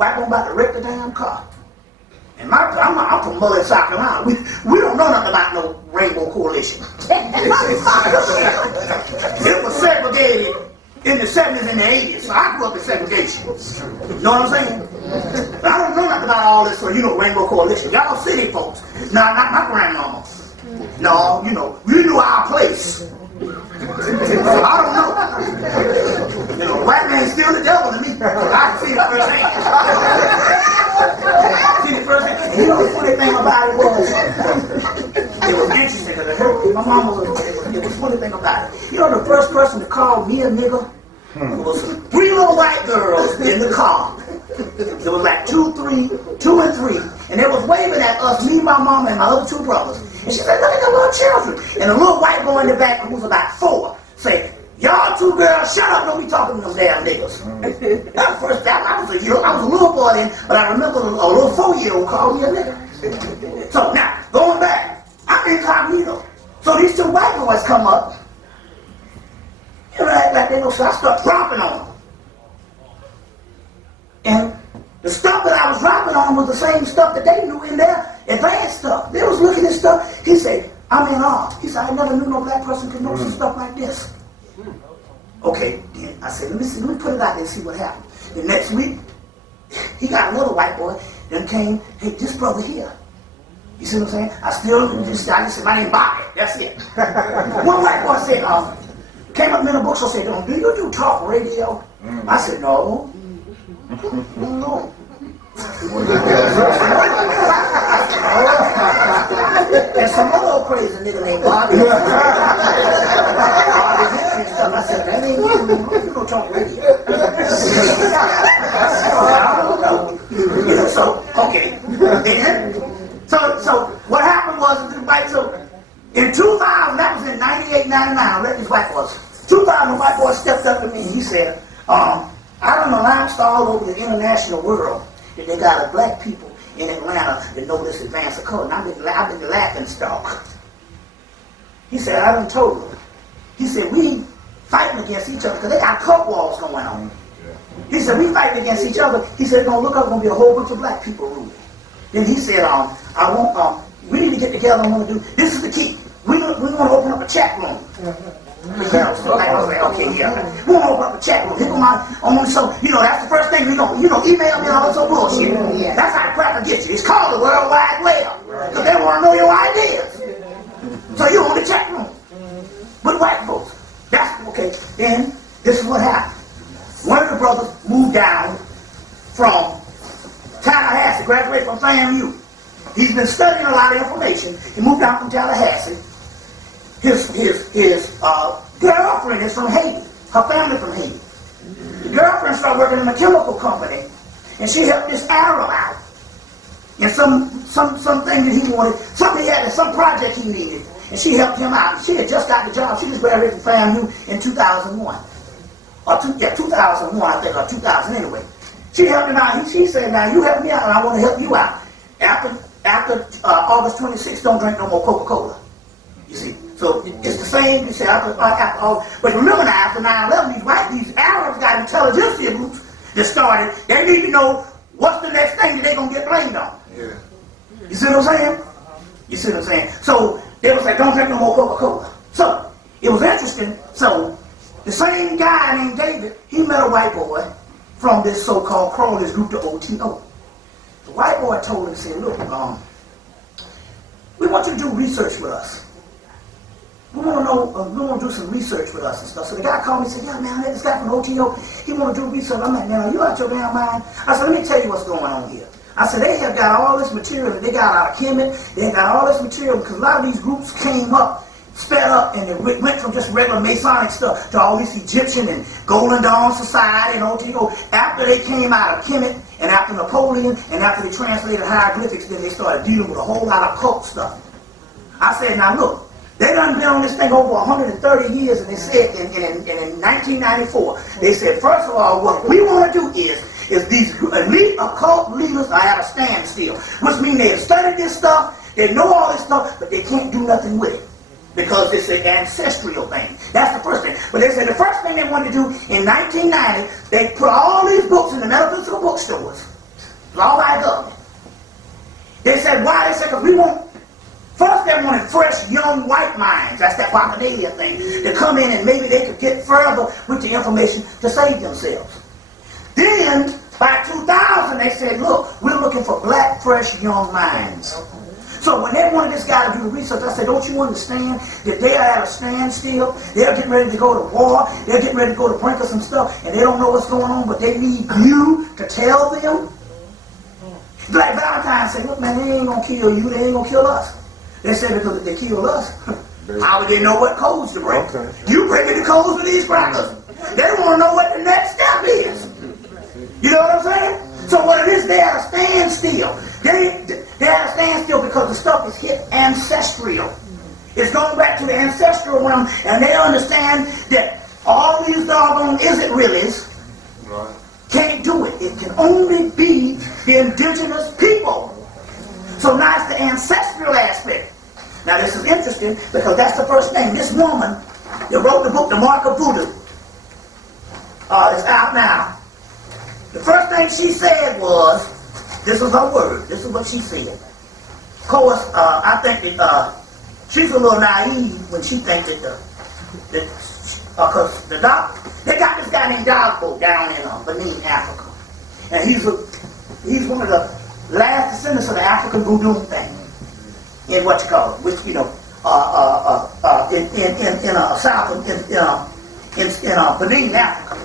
white boy about to wreck the damn car. And I'm from Mullen, South Carolina. We don't know nothing about no Rainbow Coalition. It was segregated in the 70s and the 80s, so I grew up in segregation. You know what I'm saying? But I don't know nothing about all this, so you know Rainbow Coalition. Y'all city folks. No, not my grandmama. No, you know, we knew our place. I don't know. You know, white man's still the devil to me. I can see it firsthand. See it firsthand. You know the funny thing about it was interesting because my mama it was funny thing about it. You know the first person to call me a nigga was 3 little white girls in the car. There was like 2 and 3, and they was waving at us, me, my mama, and my other 2 brothers. And she said, look at the little children. And a little white boy in the back who was about 4 say, y'all 2 girls, shut up, don't be talking to them damn niggas. That was the first time. I was a little boy then, but I remember a little 4-year-old called me a nigga. So now, going back, I'm incognito. So these 2 white boys come up, you know, act like they know, so I start dropping on them. And the stuff that I was dropping on was the same stuff that they knew in their advanced stuff. They was looking at stuff. He said, I'm in awe. He said, I never knew no black person could know some stuff like this. Okay, then I said, let me put it out there and see what happened. The next week, he got another white boy, then came, hey, this brother here. You see what I'm saying? I just said, my name Bobby. That's it. One white boy said, came up in the bookstore and said, do you do talk radio? I said, no. No. And some other old crazy nigga named Bobby. I said, that ain't you don't talk radio. I don't know. You know, so, okay. And so what happened was, so in 2000, that was in 98, 99, I read these white boys. 2000, the white boy stepped up to me and he said, I don't announced all over the international world that they got a black people in Atlanta that know this advance of color. And I've been the laughing stock. He said, I done told them. He said, we fighting against each other because they got cult wars going on. He said, we fighting against each other. He said, gonna look up, gonna be a whole bunch of black people ruling. Then he said, we need to get together and want to do, this is the key. We want to open up a chat room. So I was like, okay, yeah. We want to open up a chat room. So, you know, that's the first thing we gonna, email me and all that sort of bullshit. Yeah. That's how the cracker gets you. It's called the World Wide Web. Because they want to know your ideas. So you on the chat room. With white folks. That's okay. Then this is what happened. One of the brothers moved down from Tallahassee, graduated from FAMU. He's been studying a lot of information. He moved down from Tallahassee. His girlfriend is from Haiti. Her family from Haiti. The girlfriend started working in a chemical company, and she helped this Arab out in something that he wanted, something he had, some project he needed, and she helped him out. She had just got the job. She just graduated from FAMU in 2001, 2001 I think, or 2000 anyway. She helped him out. She said, "Now you help me out, and I want to help you out. After August 26th, don't drink no more Coca-Cola." You see. So it's the same, you say, after all. But remember now, after 9/11, these Arabs got intelligentsia groups that started. They need to know what's the next thing that they're going to get blamed on. Yeah. You see what I'm saying? You see what I'm saying? So they was like, don't drink no more Coca-Cola. So it was interesting. So the same guy named David, he met a white boy from this so-called crawlers group, the OTO. The white boy told him, said, look, we want you to do research with us. We want to do some research with us and stuff. So the guy called me and said, yeah, man, this guy from OTO, he want to do research. I'm like, man, are you out your damn mind? I said, let me tell you what's going on here. I said, they have got all this material that they got out of Kemet. They got all this material because a lot of these groups came up, sped up, and it went from just regular Masonic stuff to all this Egyptian and Golden Dawn Society and OTO. After they came out of Kemet and after Napoleon and after they translated hieroglyphics, then they started dealing with a whole lot of cult stuff. I said, now look, they done been on this thing over 130 years, and they said in 1994, they said, first of all, what we want to do is these elite occult leaders are at a standstill, which means they have studied this stuff, they know all this stuff, but they can't do nothing with it because it's an ancestral thing. That's the first thing. But they said the first thing they wanted to do in 1990, they put all these books in the metaphysical bookstores. It was all by government. They said, why? They said, because we want, first they wanted fresh, young white minds, that's that Bacchanalia thing, to come in and maybe they could get further with the information to save themselves. Then, by 2000, they said, look, we're looking for black, fresh, young minds. So when they wanted this guy to do the research, I said, don't you understand that they are at a standstill? They're getting ready to go to war. They're getting ready to go to brink of some stuff, and they don't know what's going on, but they need you to tell them. Like Valentine said, look, man, they ain't going to kill you. They ain't going to kill us. They said because if they kill us, how would they know what codes to break? Okay. You breaking the codes with these crackers. They want to know what the next step is. You know what I'm saying? So what it is, they're at a standstill. They're at a standstill because the stuff is hit ancestral. It's going back to the ancestral realm, and they understand that all these doggone is-it-reallys can't do it. It can only be the indigenous people. So now it's the ancestral aspect. Now this is interesting because that's the first thing. This woman that wrote the book, The Mark of Voodoo, is out now. The first thing she said was, this is her word, this is what she said. Of course, I think that she's a little naive when she thinks that because they got this guy named Dogbo down in Benin, Africa. And he's one of the last descendants of the African voodoo thing. In what you call it, which, you know, in Benin, Africa.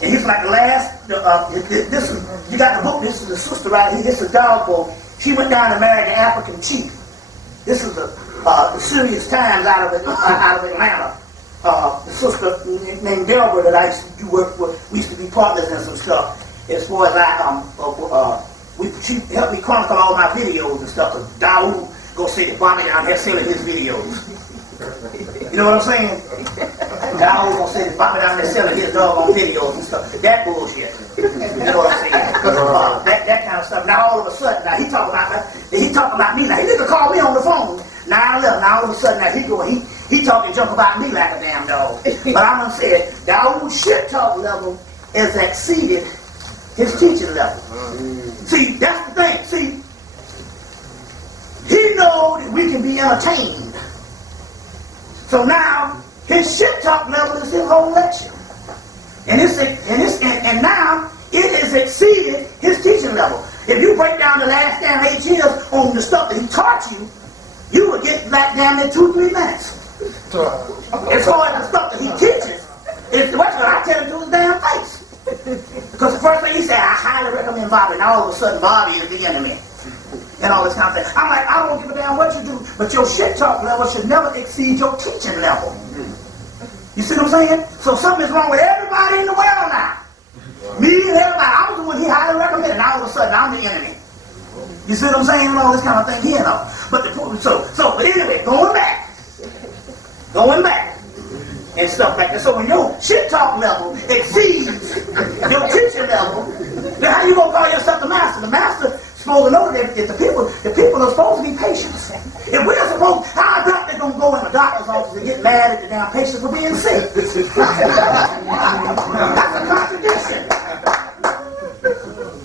And he's like the last, you got the book, this is the sister right here, this is Dogbo. She went down and married the African chief. This is the SiriusTimes out of Atlanta. The sister named Delbert that I used to do work with, we used to be partners in some stuff. As far as she helped me chronicle all my videos and stuff, because Daoud go see the Bobby down here selling his videos. You know what I'm saying? Daoud gonna say the Bobby down there selling his doggone videos and stuff. That bullshit. You know what I'm saying? That kind of stuff. Now all of a sudden, now he talking about me. Now he didn't call me on the phone. 9/11. Now all of a sudden, now he talking junk about me like a damn dog. But I'm gonna say it. Daoud's shit talk level has exceeded his teaching level. See, that's the thing. See, he knows that we can be entertained. So now his shit talk level is his whole lecture, and now it has exceeded his teaching level. If you break down the last damn 8 years on the stuff that he taught you, you would get back down there 2-3 minutes. As far as the stuff that he teaches, it's what I tell him to his damn face. Because the first thing he said, I highly recommend Bobby. Now all of a sudden Bobby is the enemy. And all this kind of thing. I'm like, I don't give a damn what you do, but your shit talk level should never exceed your teaching level. You see what I'm saying? So something is wrong with everybody in the world now. Me and everybody. I was the one he highly recommended. Now all of a sudden I'm the enemy. You see what I'm saying? And all this kind of thing here, though. But but anyway, going back. And stuff like that. So when your shit talk level exceeds your teaching level, then how you gonna call yourself the master? The master supposed to know that the people are supposed to be patients. If we're supposed, how a doctor gonna go in the doctor's office and get mad at the damn patient for being sick? That's a contradiction.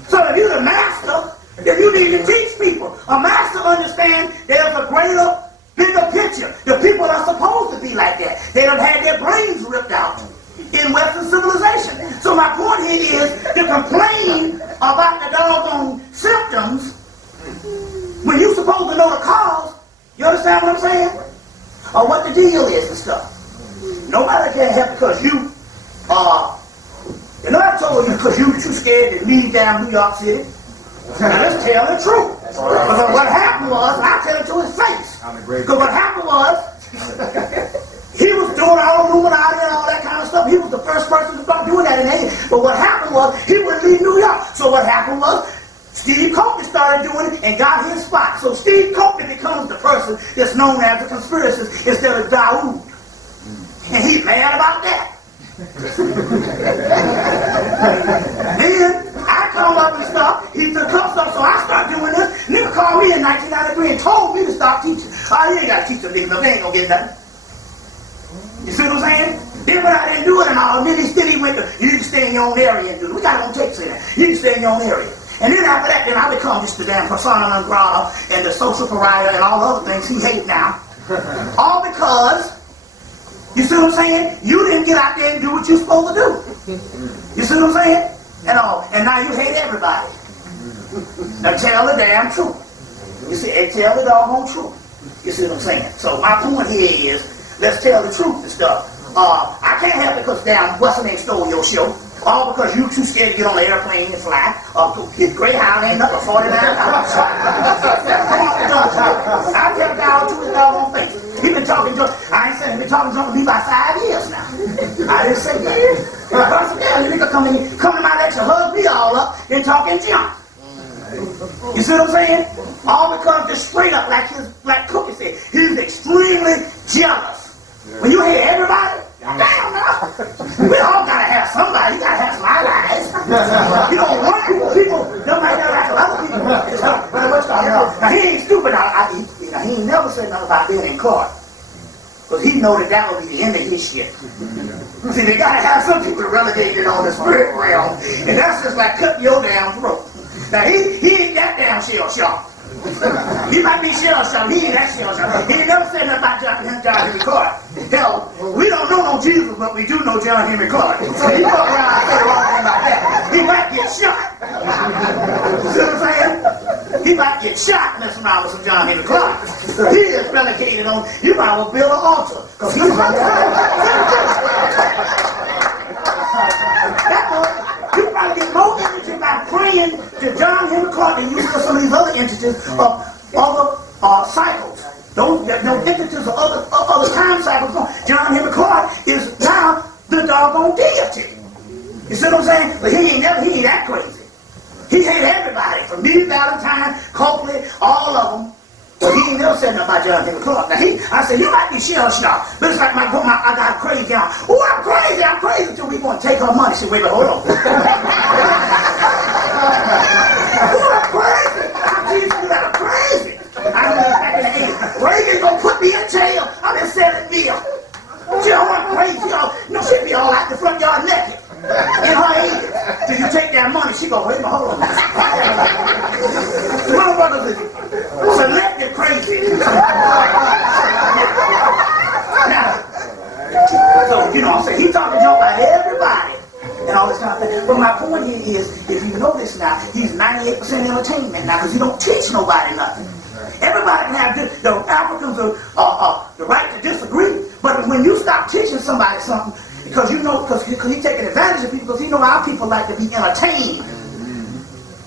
So if you're the master, then you need to teach people. A master understands there's a greater, bigger picture. The people are supposed to be like that. They done had their brains ripped out in Western civilization. So my point here is to complain about the doggone symptoms when you're supposed to know the cause. You understand what I'm saying? Or what the deal is and stuff. Nobody can help because you I told you because you too scared to leave down New York City. Now let's tell the truth. Because what happened was, I tell it to his face. Because what happened was, he was doing all Illuminati and all that kind of stuff. He was the first person to start doing that in Asia. But what happened was, he wouldn't leave New York. So what happened was, Steve Copeland started doing it and got his spot. So Steve Copeland becomes the person that's known as the conspiracist instead of Daoud. And he's mad about that. Then I come up and stuff. He took up stuff, so I started doing this. Nigga called me in 1993 and told me to stop teaching. Oh, you ain't got to teach them niggas. They ain't gonna get nothing. You see what I'm saying? Then when I didn't do it and all, then he went to, you need to stay in your own area and do it. We got it on tape saying that. You need to stay in your own area. And then after that, then I become just the damn persona non grata and the social pariah and all the other things he hates now. All because, you see what I'm saying? You didn't get out there and do what you're supposed to do. You see what I'm saying? And all. And now you hate everybody. Now tell the damn truth. You see, tell the doggone truth. You see what I'm saying? So my point here is, let's tell the truth and stuff. I can't have it because damn what's the name stole your show. All because you too scared to get on the airplane and fly. His Greyhound ain't nothing for $49. I tell God to his doggone face. He been talking to, I ain't saying he been talking to me about 5 years now. I didn't say years. But the nigga come to my lecture, hug me all up, then talking junk. You see what I'm saying? All because just straight up, like Cookie said, he's extremely jealous. When you hear everybody, damn now, we all gotta have somebody. You gotta have some allies. You know, one group of people don't might not like other people. Now he ain't stupid. He ain't never said nothing about being in court, because he know that would be the end of his shit. See, they gotta have some people relegated on the spirit realm, and that's just like cutting your damn throat. Now he ain't that damn shell-shocked. He might be shell-shocked, he ain't that shell-shocked. He ain't never said nothing about John Henry Carter. Hell, we don't know no Jesus, but we do know John Henry Carter. So he fuck around and say the wrong thing about that. He might get shot. You see what I'm saying? He might get shot messing around with some John Henry Carter. He is relegated on, you might well build an altar, because he's right there. You probably get more energy by praying to John Henry Clark than you do some of these other entities of other cycles. Those entities of other time cycles. John Henry Clark is now the doggone deity. You see what I'm saying? But he ain't that crazy. He hate everybody, from me, Valentine, Copley, all of them. But he ain't never said nothing about John Henry Clark. Now I said, you might be shell-shocked. Looks like I got crazy on. Oh, I'm crazy till we going to take her money. She said, wait, hold on. Oh, I'm crazy. I'm crazy. I remember back in the 80s. Reagan gonna put me in jail. I'm in 7 bills. She don't want crazy, y'all. No, she be all out the front yard naked. In her 80s. Till you take that money, she go, wait a minute, hold on. The motherfuckers is selective crazy. Now, so, you know what I'm saying, he talking junk about everybody and all this kind of thing. But my point here is, if you notice now, he's 98% entertainment now, because he don't teach nobody nothing. Everybody can have the Africans the right to disagree, but when you stop teaching somebody something, because you know, because he's taking advantage of people, because he know our people like to be entertained.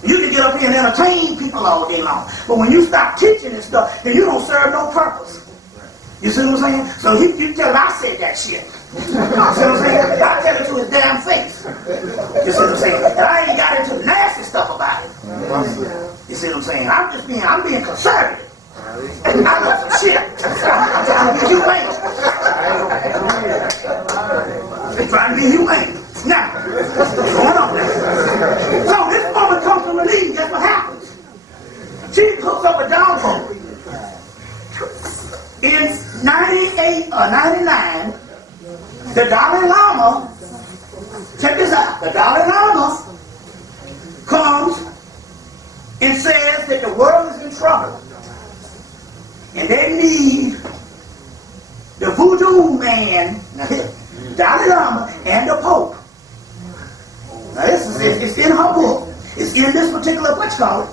You can get up here and entertain people all day long, but when you stop teaching and stuff, then you don't serve no purpose. You see what I'm saying? So you tell him I said that shit. You see what I'm saying? I tell it to his damn face. You see what I'm saying? And I ain't got into the nasty stuff about it. You see what I'm saying? I'm being conservative. I know some shit. I'm trying to be humane. I'm trying to be humane. Now, what's going on there? So this woman comes from the league. Guess what happens? She hooks up a dog boat. In 98 or 99, the Dalai Lama, check this out, the Dalai Lama comes and says that the world is in trouble. And they need the voodoo man, Dalai Lama, and the Pope. Now this is, it's in her book. It's in this particular, what you call it?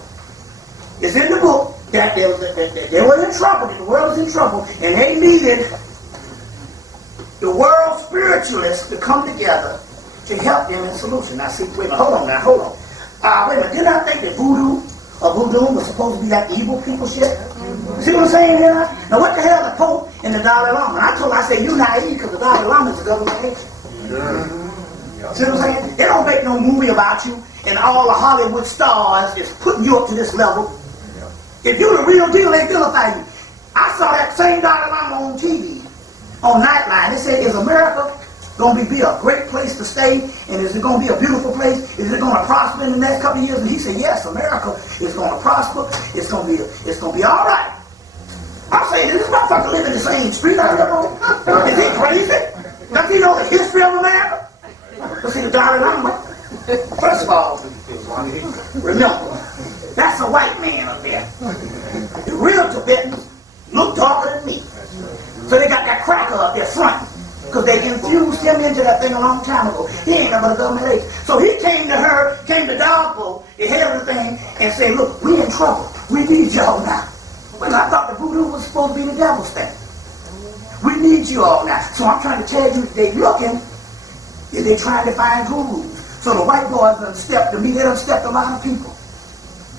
It's in the book that they were in trouble, that the world was in trouble, and they needed the world spiritualists to come together to help them in solution. Now see, wait a minute, hold on. Wait a minute, didn't I think that voodoo was supposed to be that evil people shit? See what I'm saying here? Now what the hell the Pope and the Dalai Lama? And I said, you naive, because the Dalai Lama is a government agent. See what I'm saying? They don't make no movie about you, and all the Hollywood stars is putting you up to this level. If you're the real deal, they vilify you. I saw that same Dalai Lama on TV, on Nightline. They said, is America going to be a great place to stay? And is it going to be a beautiful place? Is it going to prosper in the next couple of years? And he said, yes, America is going to prosper. It's going to be all right. I'm saying, does this motherfucker live in the same street I live on? Is he crazy? Does he know the history of America? Let's see the Dalai Lama. First of all, remember, they're fronting. Because they infused him into that thing a long time ago. He ain't nothing but a government agent. So he came to her, came to Dogbo, the head of the thing, and said, look, we in trouble. We need y'all now. Well, I thought the voodoo was supposed to be the devil's thing. We need you all now. So I'm trying to tell you, they looking, they're trying to find gurus. So the white boys done stepped to me, they done stepped a lot of people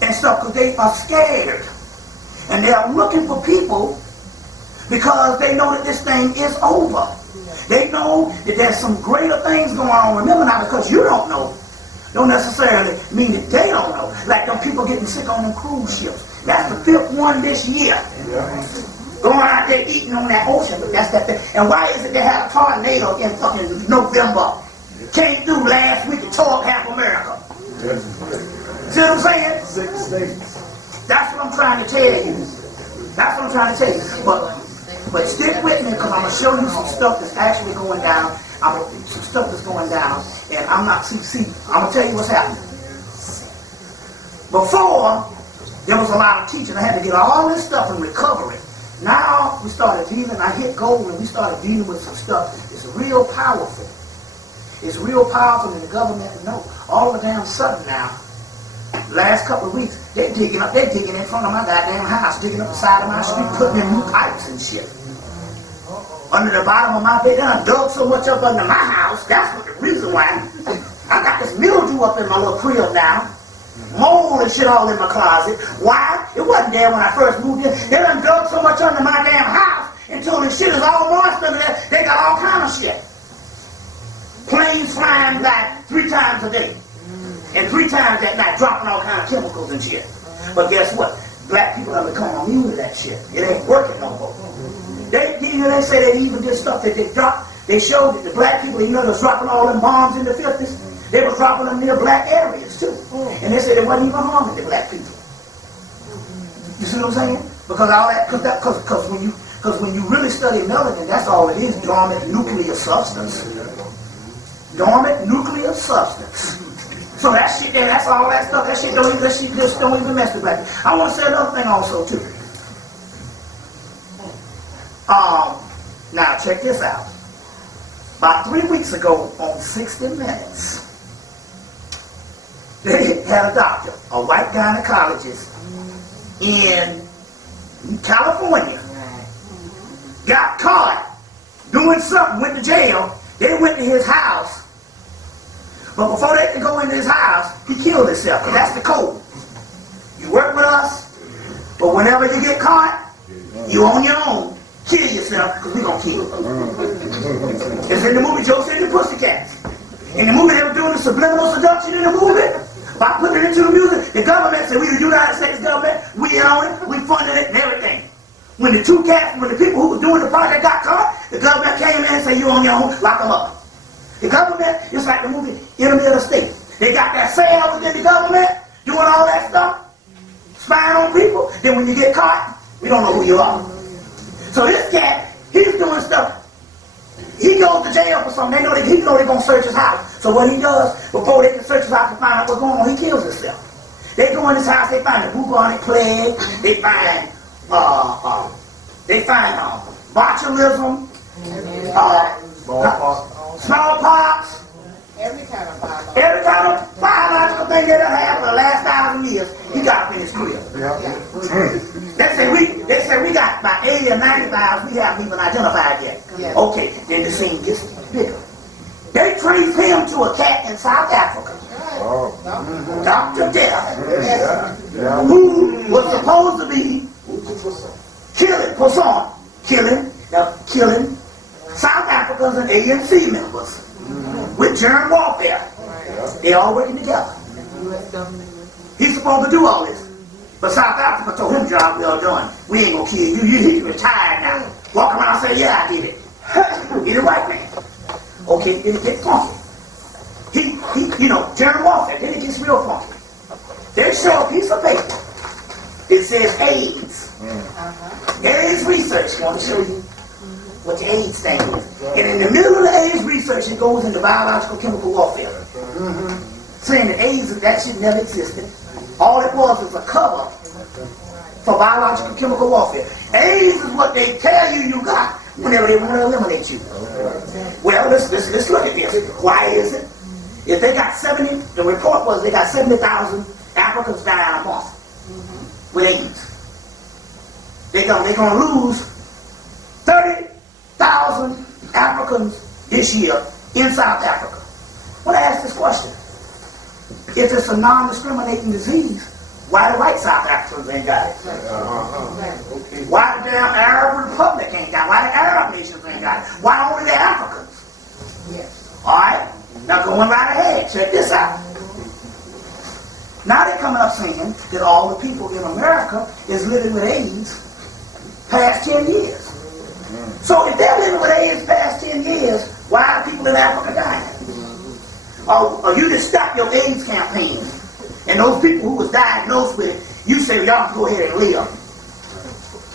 and stuff because they are scared. And they are looking for people because they know that this thing is over. They know that there's some greater things going on. Remember now, because you don't know, don't necessarily mean that they don't know. Like them people getting sick on them cruise ships. That's the 5th one this year. Going out there eating on that ocean, but that's that thing. And why is it they had a tornado in fucking November? Came through last week and tore up half America. See what I'm saying? 6 states. That's what I'm trying to tell you. That's what I'm trying to tell you. But stick with me because I'm going to show you some stuff that's actually going down. Some stuff that's going down. And I'm not, see, I'm going to tell you what's happening. Before, there was a lot of teaching. I had to get all this stuff and recover it. Now, we started dealing, I hit gold and we started dealing with some stuff. It's real powerful. It's real powerful and the government know. All of the damn sudden now, last couple of weeks, they're digging in front of my goddamn house, digging up the side of my street, putting in new pipes and shit. Under the bottom of my bed, they done dug so much up under my house, that's what the reason why. I got this mildew up in my little crib now. Mold and shit all in my closet. Why? It wasn't there when I first moved in. They done dug so much under my damn house until the shit is all moist under there, they got all kind of shit. Planes flying back 3 times a day. And 3 times at night, dropping all kind of chemicals and shit. But guess what? Black people have become immune to that shit. It ain't working no more. They say they even did stuff that they dropped. They showed that the black people, they was dropping all them bombs in the 50s. They was dropping them near black areas too. And they said it wasn't even harming the black people. You see what I'm saying? Because all that, because when you really study melanin, that's all it is, dormant nuclear substance. Dormant nuclear substance. So that shit there, that's all that stuff. That shit just don't even mess with black people. I want to say another thing also too. Now check this out. About 3 weeks ago on 60 Minutes, they had a doctor, a white gynecologist in California, got caught doing something, went to jail. They went to his house. But before they could go into his house, he killed himself. Because that's the code. You work with us, but whenever you get caught, you on your own. Kill yourself, because we're going to kill you. It's in the movie Josie and the Pussycats. In the movie, they were doing the subliminal seduction in the movie. By putting it into the music, the government said, we the United States government, we own it, we funded it, and everything. When the people who were doing the project got caught, the government came in and said, you on your own, lock them up. The government, it's like the movie Enemy of the State. They got that cell within the government, doing all that stuff, spying on people. Then when you get caught, we don't know who you are. So this cat, he's doing stuff. He goes to jail for something. He know they're going to search his house. So what he does, before they can search his house to find out what's going on, he kills himself. They go in his house, they find the bubonic plague, they find botulism, smallpox, every kind of biological thing they done had for the last 1,000 years, he got up in his crib. They say we got about 80 or 90,000 we haven't even identified yet. Okay, then the scene gets bigger. They traced him to a cat in South Africa, Dr. Death, who was supposed to be killing South Africans and ANC members with germ warfare. They all working together. He's supposed to do all this. But South Africa told him, job well done. We ain't gonna kill you. He's retired now. Walk around and say, yeah, I did it. He's a white man. Okay, then it gets funky. He germ warfare, then it gets real funky. They show a piece of paper. It says AIDS. AIDS research. I want to show you what the AIDS thing is. And in the middle of the AIDS research, it goes into biological chemical warfare. Saying that AIDS, that shit never existed. All it was a cover for biological chemical warfare. AIDS is what they tell you got, whenever they want to eliminate you. Well, let's look at this. Why is it? If they got 70, the report was they got 70,000 Africans dying a month with AIDS. They're gonna lose 30,000 Africans this year in South Africa. When I ask this question, if it's a non-discriminating disease, why the white South Africans ain't got it? Why the damn Arab Republic ain't got it? Why the Arab nations ain't got it? Why only the Africans? All right? Now going right ahead, check this out. Now they're coming up saying that all the people in America is living with AIDS past 10 years. So if they're living with AIDS past 10 years, why are people in Africa dying? Or you just stop your AIDS campaign, and those people who was diagnosed with it, you say y'all can go ahead and live.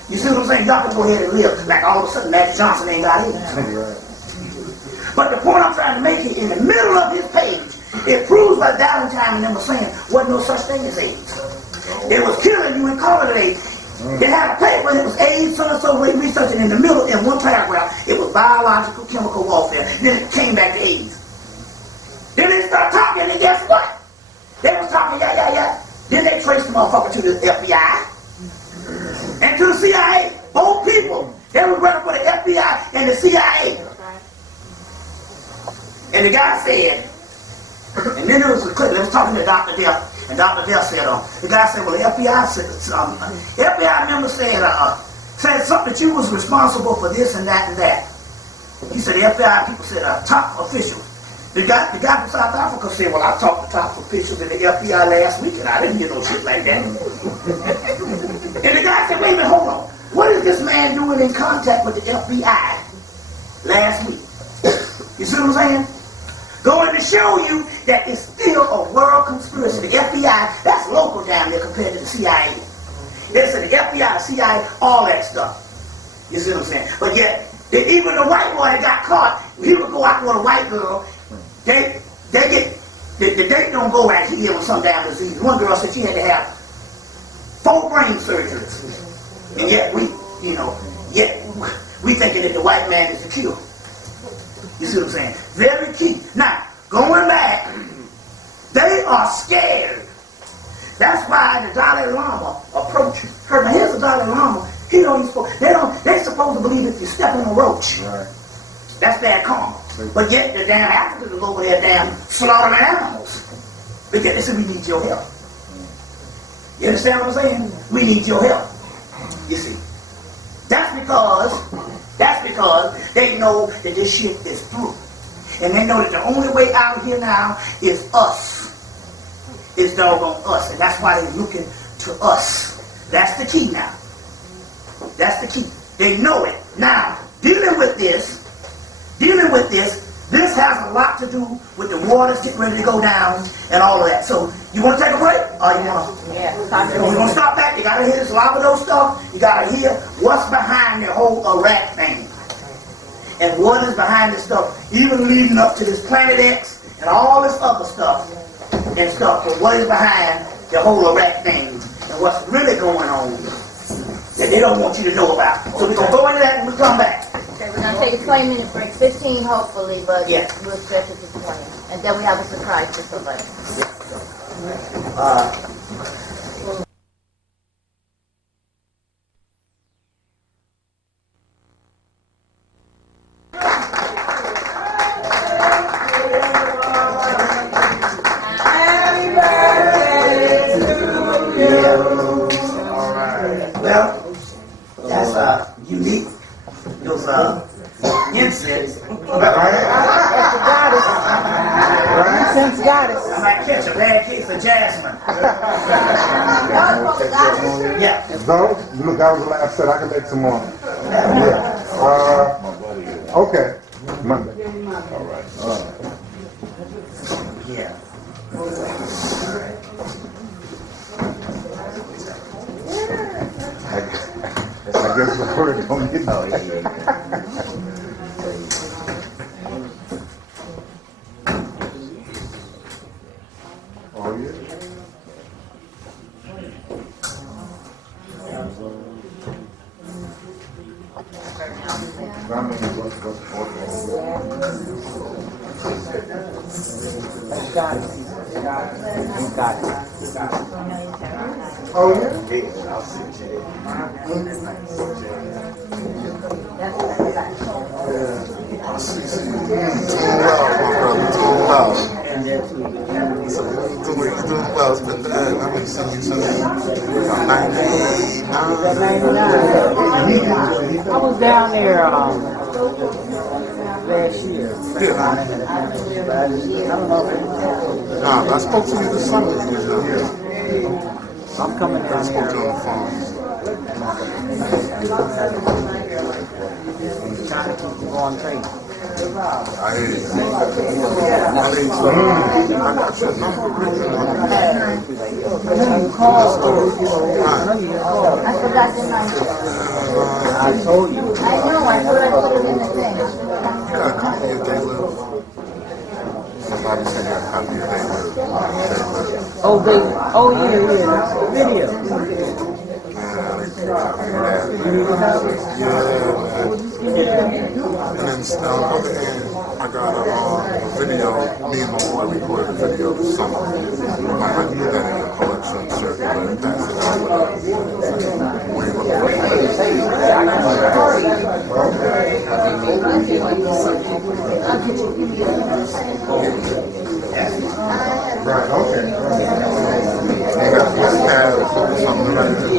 You see what I'm saying? Y'all can go ahead and live. Like all of a sudden Matt Johnson ain't got AIDS. But the point I'm trying to make here, in the middle of his page, it proves what Dragontime and them were saying, wasn't no such thing as AIDS. It was killing you and calling it AIDS. They had a paper and it was AIDS, so research, and in the middle, in one paragraph, it was biological, chemical warfare. Then it came back to AIDS. Then they start talking, and guess what? They was talking, yeah. Then they traced the motherfucker to the FBI and to the CIA. Both people, they were running for the FBI and the CIA. And the guy said, and then there was a clip, they was talking to Dr. Dell, and Dr. Dell said, the guy said, well, the FBI said, FBI member said something that you was responsible for this and that and that. He said, the FBI people said, top officials. The guy from South Africa said, well, I talked to top officials in the FBI last week, and I didn't get no shit like that. And the guy said, wait a minute, hold on. What is this man doing in contact with the FBI last week? You see what I'm saying? Going to show you that it's still a world conspiracy. The FBI, that's local down there compared to the CIA. They said the FBI, the CIA, all that stuff. You see what I'm saying? But yet, even the white boy that got caught, he would go out with a white girl, they get, the date don't go right here with some damn disease. One girl said she had to have 4 brain surgeries. And yet we thinking that the white man is the cure. You see what I'm saying? Very key. Now, going back, they are scared. That's why the Dalai Lama approached her. Now here's the Dalai Lama. He don't even they're supposed to believe if you step on a roach. Right. That's bad karma. But yet the damn Africans is over there damn slaughtering animals. Because they said we need your help. You understand what I'm saying? We need your help. You see. That's because they know that this shit is through. And they know that the only way out here now is us. It's doggone us. And that's why they're looking to us. That's the key now. That's the key. They know it. Now, dealing with this has a lot to do with the waters getting ready to go down and all of that. So, you want to take a break? Or you want to? Yeah. We're going to stop back. You got to hear this Lavado stuff. You got to hear what's behind the whole Iraq thing. And what is behind this stuff, even leading up to this Planet X and all this other stuff and stuff. But what is behind the whole Iraq thing and what's really going on that they don't want you to know about. So we're going to go into that and we'll come back. Okay, we're going to take a 20-minute break, 15 hopefully, but yeah, we'll stretch it to 20. And then we have a surprise for somebody. That was the last set. I can make some more. Yeah. Okay. Monday. All right. Yeah. I guess the word don't get Oh, yeah. Oh, yeah? It's been good. I've been seeing you since 99. I was down there last year. Yeah. I don't know if I spoke to you this summer. I'm coming I down spoke to you there. on the phone. Trying to keep you on track. I hear you. I got your number written on the You called. I forgot the number. I told you. I know, I thought I put it in the thing. You got a copy of Day Live? Somebody said you got a copy of Day Live. Oh, baby. Oh, yeah. Video. And then on the other hand, I got a video, me and my boy recorded a video this summer. I might put that in your collection, circular, and pass it out. We ain't gonna Right, okay. You got this pad or something like that.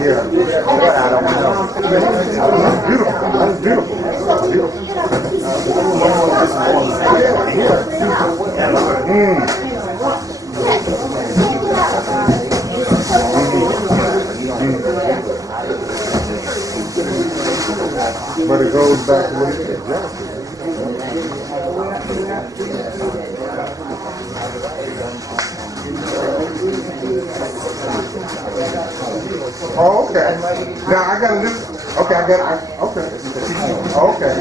Yeah. That's beautiful. That's beautiful. That's beautiful. But it goes back to what he said, jealousy. Oh, okay. Now I got to listen. Okay, okay. Okay.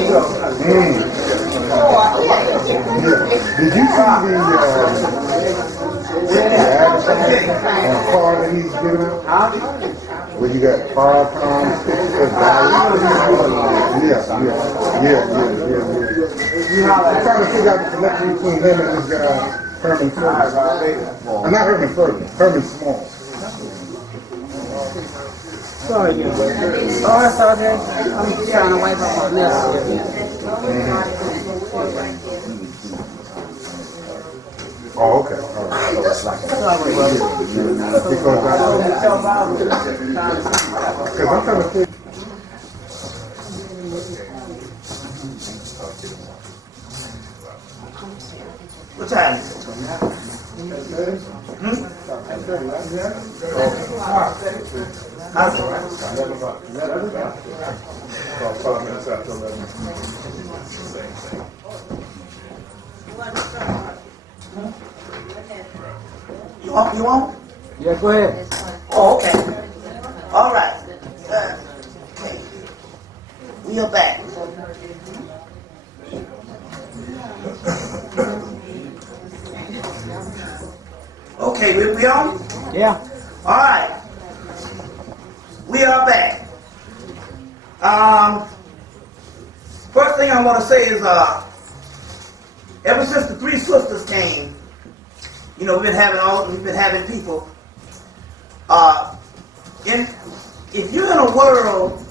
Yeah. Did you see the card that he's giving out? Where you got 5 pounds, yeah. I'm trying to figure out the connection between him and this guy, Herman Ferguson. Not Herman Ferguson, Herman Small. Sorry, yeah. Oh, that's okay. I'm trying to wipe up my mess here. Oh, okay. All right. Because I'm trying to figure. What time is it? You want? Yeah, go ahead. Oh, okay. All right. Okay. We are back. Okay, we on? Yeah. All right. We are back. First thing I want to say is, ever since the Three Sisters came, you know, we've been having people. If you're in a world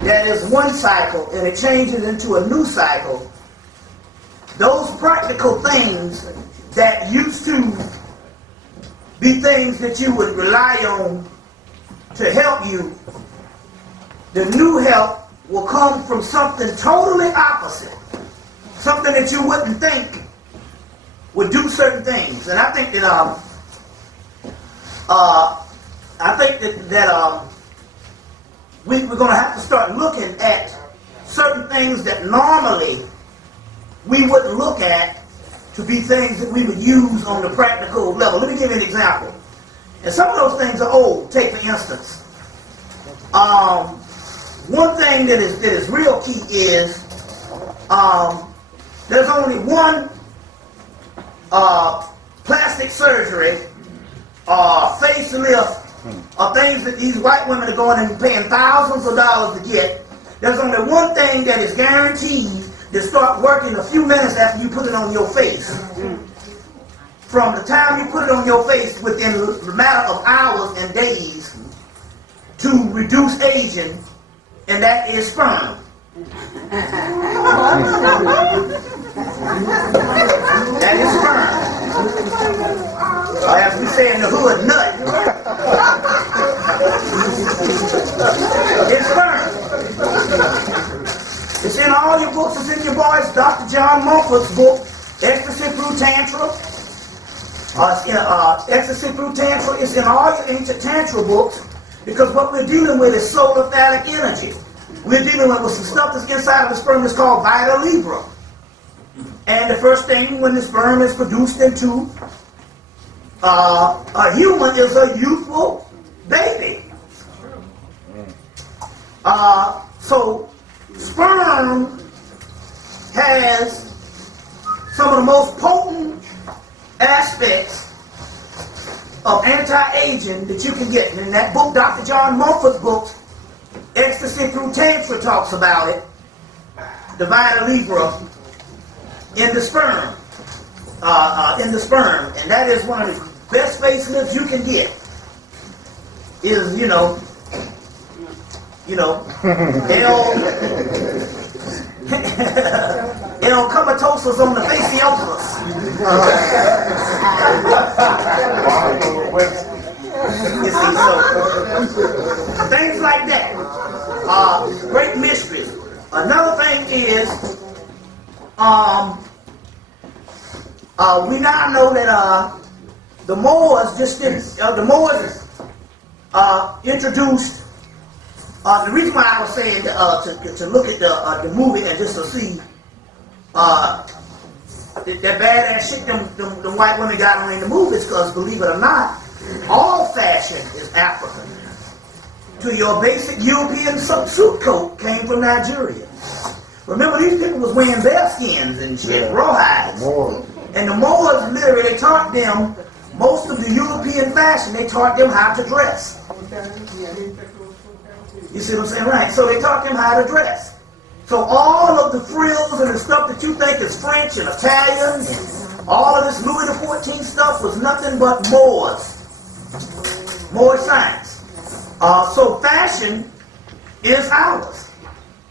that is one cycle and it changes into a new cycle, those practical things that used to be things that you would rely on to help you, the new help will come from something totally opposite, something that you wouldn't think would do certain things. And I think that we're going to have to start looking at certain things that normally we wouldn't look at to be things that we would use on the practical level. Let me give you an example. And some of those things are old. Take for instance, one thing that is real key is there's only one plastic surgery facelift are things that these white women are going and paying thousands of dollars to get. There's only one thing that is guaranteed to start working a few minutes after you put it on your face. From the time you put it on your face, within a matter of hours and days, to reduce aging, and that is sperm. That is sperm. Or as we say in the hood, nut. It's sperm. It's in all your books. It's in your boys. Dr. John Mumford's book, Ecstasy Through Tantra. Ecstasy Through Tantra. It's in all your ancient Tantra books, because what we're dealing with is solar phallic energy. We're dealing with some stuff that's inside of the sperm that's called Vita Libra. And the first thing when the sperm is produced into a human is a youthful baby. So sperm has some of the most potent aspects of anti-aging that you can get. And in that book, Dr. John Mumford's book, Ecstasy Through Tantra, talks about it. The Vita Libra in the sperm. And that is one of the best facelifts you can get. Is, El comatosus on the faciosas. You see, so things like that. Great mysteries. Another thing is, we now know that the Moors introduced. The reason why I was saying to look at the movie and just to see that badass shit them white women got on in the movies, because believe it or not, all fashion is African. To your basic European suit coat came from Nigeria. Remember, these people was wearing bearskins and shit, rawhides. And the Moors literally, they taught them most of the European fashion. They taught them how to dress. You see what I'm saying? Right. So they taught them how to dress. So all of the frills and the stuff that you think is French and Italian, and all of this Louis XIV stuff was nothing but Moors. Moor science. So fashion is ours.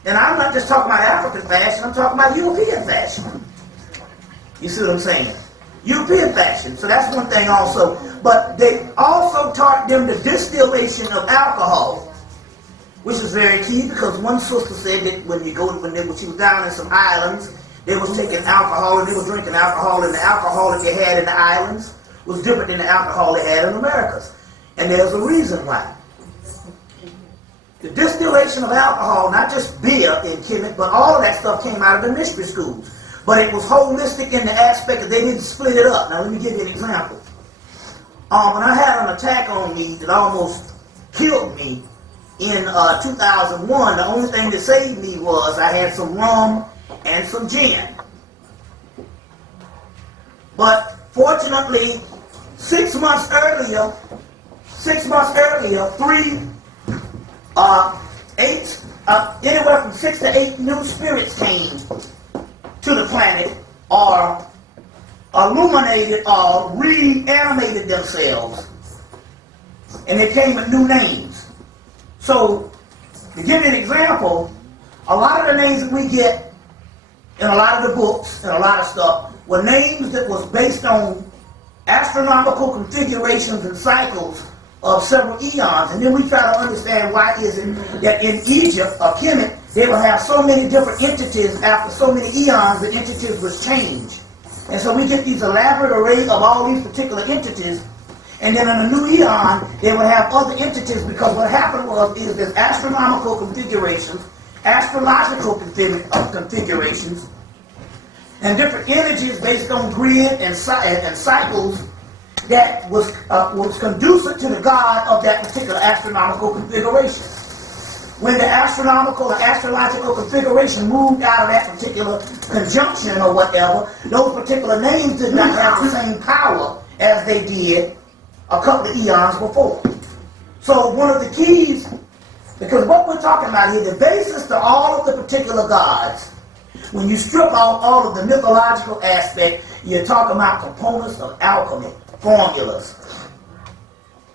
And I'm not just talking about African fashion, I'm talking about European fashion. You see what I'm saying? European fashion. So that's one thing also. But they also taught them the distillation of alcohol, which is very key, because one sister said that when she was down in some islands, they was taking alcohol and they were drinking alcohol, and the alcohol that they had in the islands was different than the alcohol they had in the Americas. And there's a reason why. The distillation of alcohol, not just beer in Kemet, but all of that stuff came out of the mystery schools. But it was holistic in the aspect that they didn't split it up. Now let me give you an example. When I had an attack on me that almost killed me in 2001, the only thing that saved me was I had some rum and some gin. But fortunately, 6 months earlier, anywhere from 6 to 8 new spirits came to the planet, or illuminated or reanimated themselves, and they came with new names. So, to give you an example, a lot of the names that we get in a lot of the books and a lot of stuff were names that was based on astronomical configurations and cycles of several eons. And then we try to understand why is it that in Egypt or Kemet they will have so many different entities after so many eons the entities was changed. And so we get these elaborate array of all these particular entities, and then in a new eon they will have other entities, because what happened is there's astronomical configurations, astrological configurations, and different energies based on grid and cycles that was conducive to the God of that particular astronomical configuration. When the astronomical or astrological configuration moved out of that particular conjunction or whatever, those particular names did not have the same power as they did a couple of eons before. So one of the keys, because what we're talking about here, the basis to all of the particular gods, when you strip out all of the mythological aspect, you're talking about components of alchemy, formulas.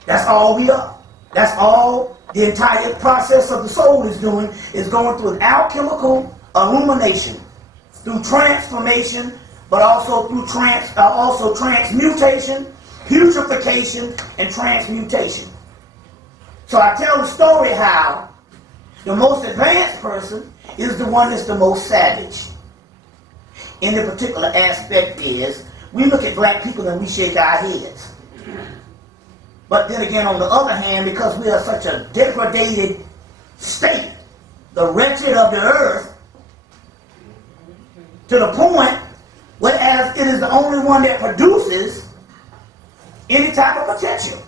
That's all we are. That's all the entire process of the soul is doing, is going through an alchemical illumination, through transformation, but also through transmutation, putrefaction, and transmutation. So I tell the story how the most advanced person is the one that's the most savage. In the particular aspect is, we look at black people and we shake our heads. But then again, on the other hand, because we are such a degraded state, the wretched of the earth, to the point, whereas it is the only one that produces any type of potential.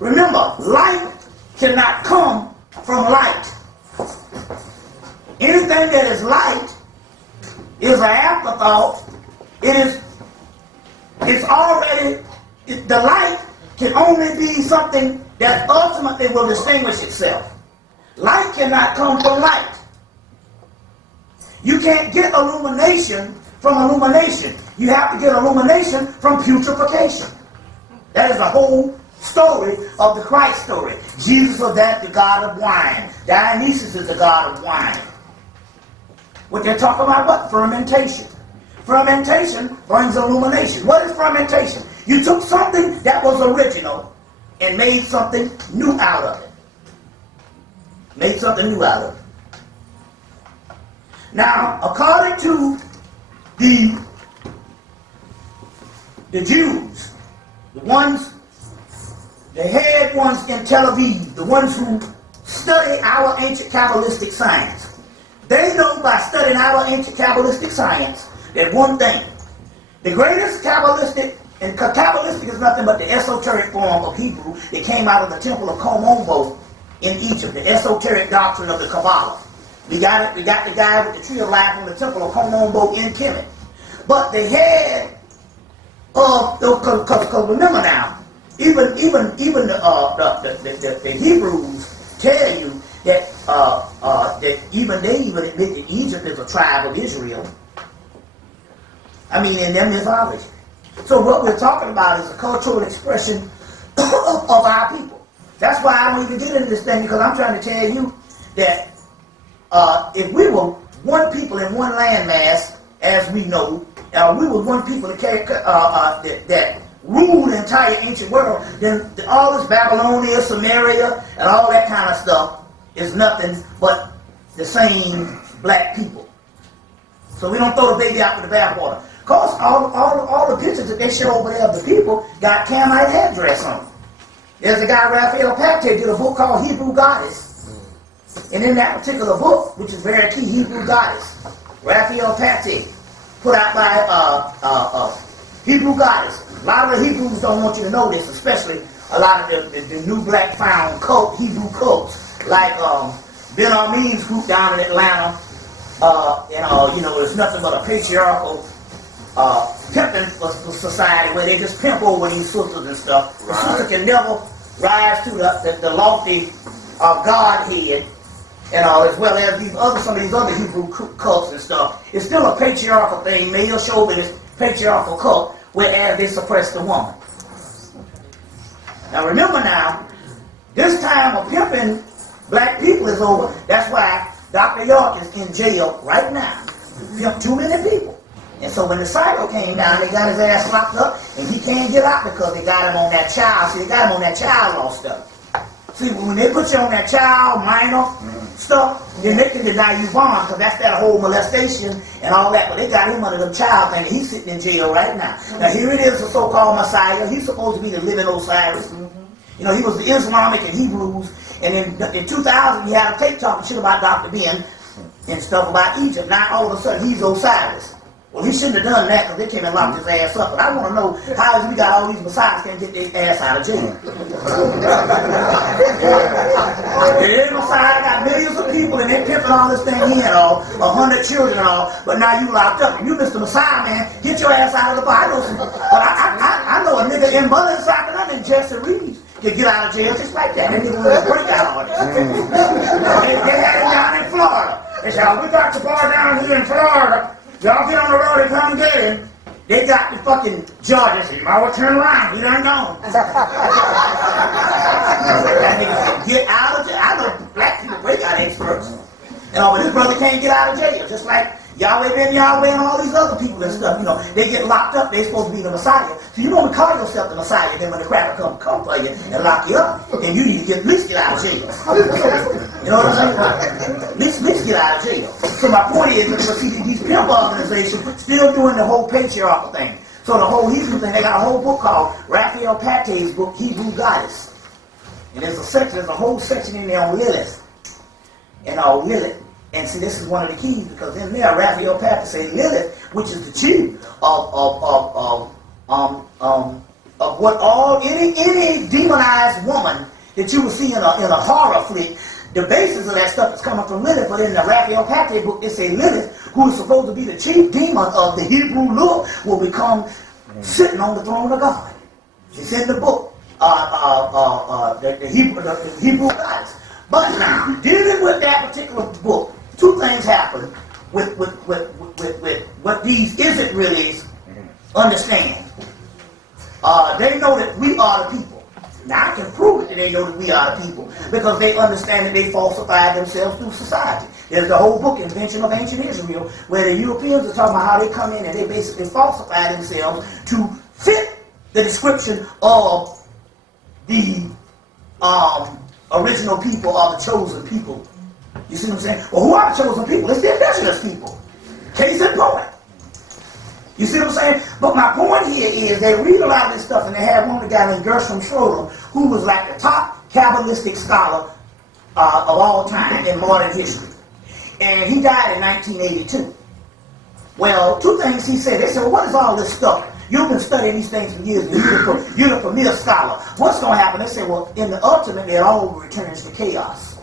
Remember, light cannot come from light. Anything that is light is an afterthought. The light can only be something that ultimately will distinguish itself. Light cannot come from light. You can't get illumination from illumination. You have to get illumination from putrefaction. That is the whole story of the Christ story. Jesus was that, the god of wine. Dionysus is the god of wine. What they're talking about, what? Fermentation. Fermentation brings illumination. What is fermentation? You took something that was original and made something new out of it. Made something new out of it. Now, according to the Jews, the head ones in Tel Aviv, the ones who study our ancient Kabbalistic science, they know by studying our ancient Kabbalistic science that one thing, the greatest Kabbalistic, and Kabbalistic is nothing but the esoteric form of Hebrew that came out of the temple of Komombo in Egypt, the esoteric doctrine of the Kabbalah. We got the guy with the tree of life from the temple of Komombo in Kemet. But the head of, because remember now, even the Hebrews tell you that even they admit that Egypt is a tribe of Israel. I mean, in their mythology. So what we're talking about is a cultural expression of our people. That's why I don't even get into this thing, because I'm trying to tell you that if we were one people in one landmass, as we know, we were one people that ruled the entire ancient world, then all this Babylonia, Samaria, and all that kind of stuff is nothing but the same black people. So we don't throw the baby out with the bathwater. Of course, all the pictures that they show over there of the people got Camite headdress on. There's a guy, Raphael Paté, did a book called Hebrew Goddess. And in that particular book, which is very key, Hebrew Goddess, Raphael Paté, put out by Hebrew Goddess. A lot of the Hebrews don't want you to know this, especially a lot of the new black found cult, Hebrew cults, like Ben Armin's group down in Atlanta. There's nothing but a patriarchal pimping society where they just pimp over these sisters and stuff. The sister can never rise to the lofty Godhead, as well as some of these other Hebrew cults and stuff. It's still a patriarchal thing, male chauvinist patriarchal cult, whereas they suppress the woman. Now remember now, this time of pimping black people is over. That's why Dr. York is in jail right now. Pimped too many people. And so when the cycle came down, they got his ass locked up, and he can't get out because they got him on that child. See, they got him on that child law stuff. See, when they put you on that child minor stuff, then they can deny you bond, because that's that whole molestation and all that. But they got him under the child thing, and he's sitting in jail right now. Now here it is, the so-called Messiah. He's supposed to be the living Osiris. He was the Islamic and Hebrews. And in 2000, he had a tape talking shit about Dr. Ben and stuff about Egypt. Now all of a sudden, he's Osiris. Well, he shouldn't have done that, because they came and locked his ass up. But I want to know how is we got all these messiahs can't get their ass out of jail. Every messiah got millions of people, and they pimping all this thing in and all, 100 children and all, but now you locked up. You Mr. Messiah, man, get your ass out of the bar. I know a nigga in Mother South Carolina, Jesse Reeves. to get out of jail just like that. They didn't want to break out on it. They had it down in Florida. They said, oh, we got the bar down here in Florida. Y'all get on the road and come get him. They got the fucking judge. They said, you might want to turn around. He done gone. That nigga said, get out of jail. I know black people break out experts. But this brother can't get out of jail. Just like Yahweh Ben Yahweh and all these other people and stuff. They get locked up. They're supposed to be the Messiah. So you don't call yourself the Messiah. Then when the cracker come for you and lock you up, then you need to at least get out of jail. You know what I'm saying? At least get out of jail. So my point is, these pimp organizations still doing the whole patriarchal thing. So the whole Hebrew thing, they got a whole book called Raphael Pate's book, Hebrew Goddess. And there's a whole section in there on Lilith. And Lilith. And see, this is one of the keys, because in there, Raphael Patrick say Lilith, which is the chief of what any demonized woman that you will see in a horror flick, the basis of that stuff is coming from Lilith. But in the Raphael Patrick book, it say Lilith, who is supposed to be the chief demon of the Hebrew look, will become sitting on the throne of God. It's in the book, the Hebrew goddess. But now, dealing with that particular book, two things happen with what these isn't really understand. They know that we are the people. Now I can prove it that they know that we are the people because they understand that they falsified themselves through society. There's the whole book, Invention of Ancient Israel, where the Europeans are talking about how they come in and they basically falsify themselves to fit the description of the original people or the chosen people. You see what I'm saying? Well, who are the chosen people? It's the indigenous people. Case in point. You see what I'm saying? But my point here is they read a lot of this stuff, and they have one guy named Gershom Schröder, who was like the top Kabbalistic scholar of all time in modern history. And he died in 1982. Well, two things he said. They said, well, what is all this stuff? You've been studying these things for years, and you're the premier scholar. What's going to happen? They said, well, in the ultimate, it all returns to chaos.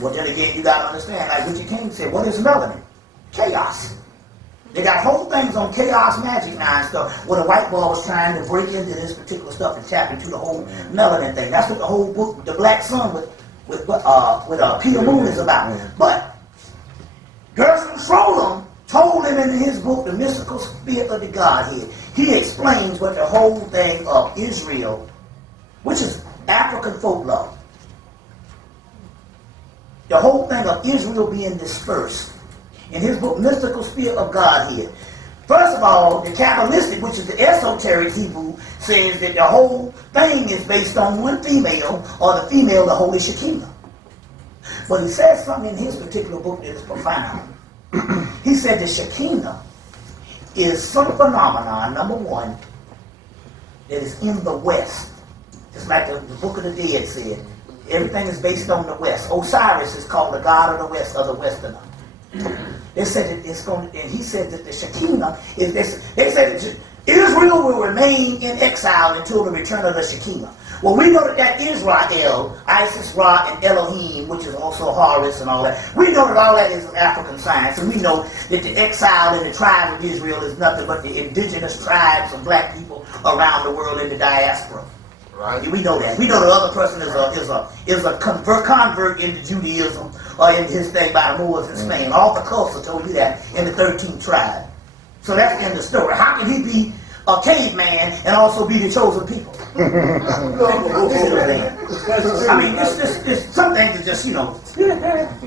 Well, then again, you got to understand, like Richard King said, what is melanin? Chaos. They got whole things on chaos magic now and stuff, where the white boy was trying to break into this particular stuff and tap into the whole melanin thing. That's what the whole book, The Black Sun, with Peter Moon is about. But Gershom Schröder told him in his book, The Mystical Spirit of the Godhead, he explains what the whole thing of Israel, which is African folklore, the whole thing of Israel being dispersed. In his book, Mystical Spirit of Godhead. First of all, the Kabbalistic, which is the esoteric Hebrew, says that the whole thing is based on one female, or the female, the Holy Shekinah. But he says something in his particular book that is profound. He said the Shekinah is some phenomenon, number one, that is in the West. Just like the Book of the Dead said. Everything is based on the West. Osiris is called the god of the West, or the Westerner. They said that it's going to, and he said that the Shekinah is this. They said that Israel will remain in exile until the return of the Shekinah. Well, we know that Israel, Isis, Ra, and Elohim, which is also Horus and all that, we know that all that is African science, and we know that the exile in the tribe of Israel is nothing but the indigenous tribes of black people around the world in the diaspora. Right. We know that. We know the other person is a convert into Judaism or in his thing by the Moors in Spain. All the culture told you that in the 13th tribe. So that's the end of the story. How can he be a caveman and also be the chosen people? I mean, this some things are just,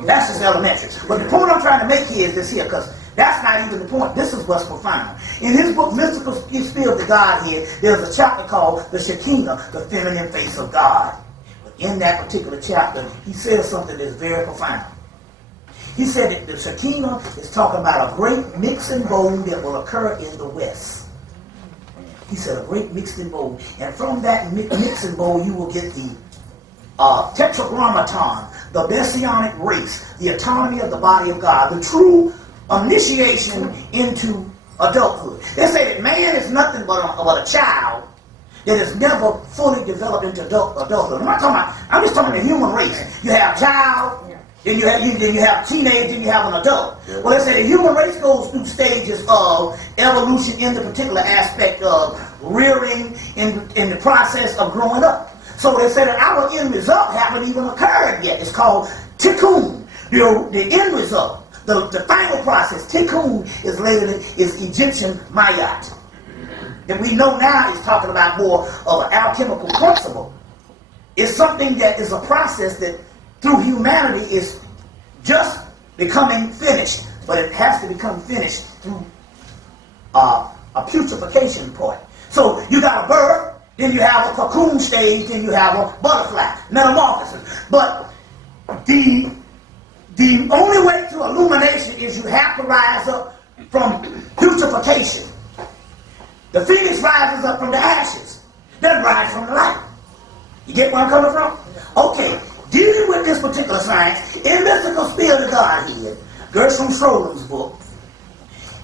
that's just elementary. But the point I'm trying to make here is this here, because that's not even the point. This is what's profound. In his book, Mystical Spirit of the Godhead, there's a chapter called The Shekinah, the Feminine Face of God. But in that particular chapter, he says something that's very profound. He said that the Shekinah is talking about a great mixing bowl that will occur in the West. He said a great mixing bowl. And from that mixing bowl, you will get the Tetragrammaton, the Messianic race, the autonomy of the body of God, the true initiation into adulthood. They say that man is nothing but a child that is never fully developed into adulthood. I'm just talking about the human race. You have child, then you have teenage, then you have an adult. Well, they say the human race goes through stages of evolution in the particular aspect of rearing in the process of growing up. So they said that our end result haven't even occurred yet. It's called tikkun, the end result. The final process, tikkun, is labeled is Egyptian mayat. That we know now is talking about more of an alchemical principle. It's something that is a process that through humanity is just becoming finished, but it has to become finished through a putrefaction point. So you got a bird, then you have a cocoon stage, then you have a butterfly, metamorphosis. But the only way to illumination is you have to rise up from putrefaction. The phoenix rises up from the ashes, doesn't rise from the light. You get where I'm coming from? Okay, dealing with this particular science, in Mystical Spirit of Godhead, Gershom Schroeder's book,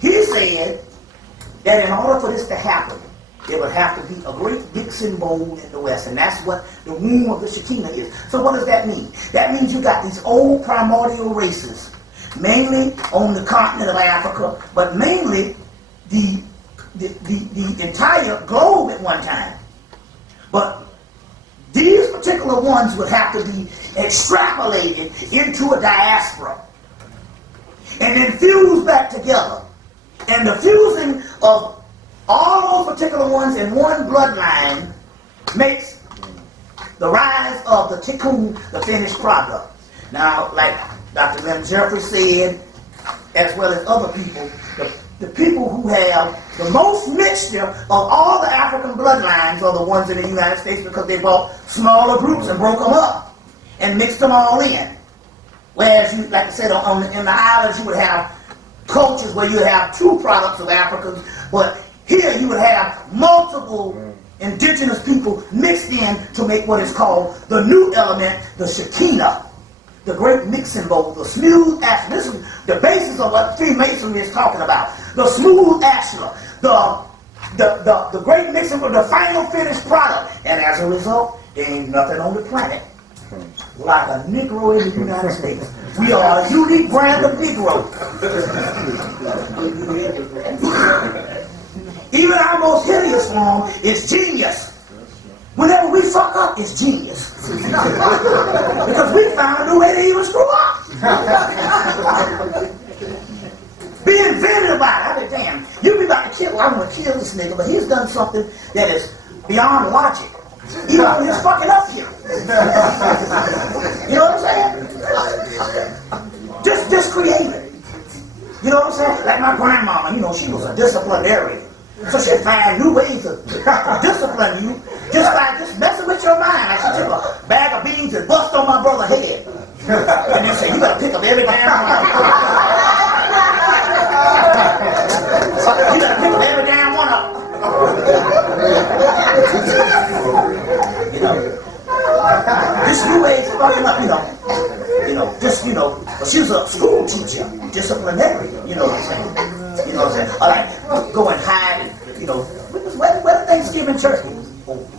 he said that in order for this to happen, there would have to be a great Dixon bowl in the West, and that's what the womb of the Shekinah is. So what does that mean? That means you got these old primordial races, mainly on the continent of Africa, but mainly the entire globe at one time. But these particular ones would have to be extrapolated into a diaspora and then fused back together. And the fusing of all those particular ones in one bloodline makes the rise of the tikkun the finished product. Now, like Dr. Glenn Jeffrey said, as well as other people, the people who have the most mixture of all the African bloodlines are the ones in the United States, because they bought smaller groups and broke them up and mixed them all in. Whereas, you, like I said, in the islands you would have cultures where you have two products of Africans, but here you would have multiple indigenous people mixed in to make what is called the new element, the Shekinah, the great mixing bowl, the smooth ashlar. This is the basis of what Freemasonry is talking about. The smooth ashlar, the great mixing bowl, the final finished product. And as a result, there ain't nothing on the planet like a Negro in the United States. We are a unique brand of Negro. Even our most hideous form is genius. Whenever we fuck up, it's genius. Because we found a way to even screw up. Be inventive about it. I mean, damn, you be about to kill, I'm going to kill this nigga, but he's done something that is beyond logic. Even on his fucking up here. You know what I'm saying? Just create it. You know what I'm saying? Like my grandmama, you know, she was a disciplinarian. So she'd find new ways to discipline you just by just messing with your mind. Like she took a bag of beans and bust on my brother's head. And then say, you better pick up every damn one. You better pick up every damn one up. You know. Just new ways of fucking up, but she was a school teacher, disciplinarian, you know what I'm saying? You know what I'm saying? All right, go and hide, where the Thanksgiving turkey?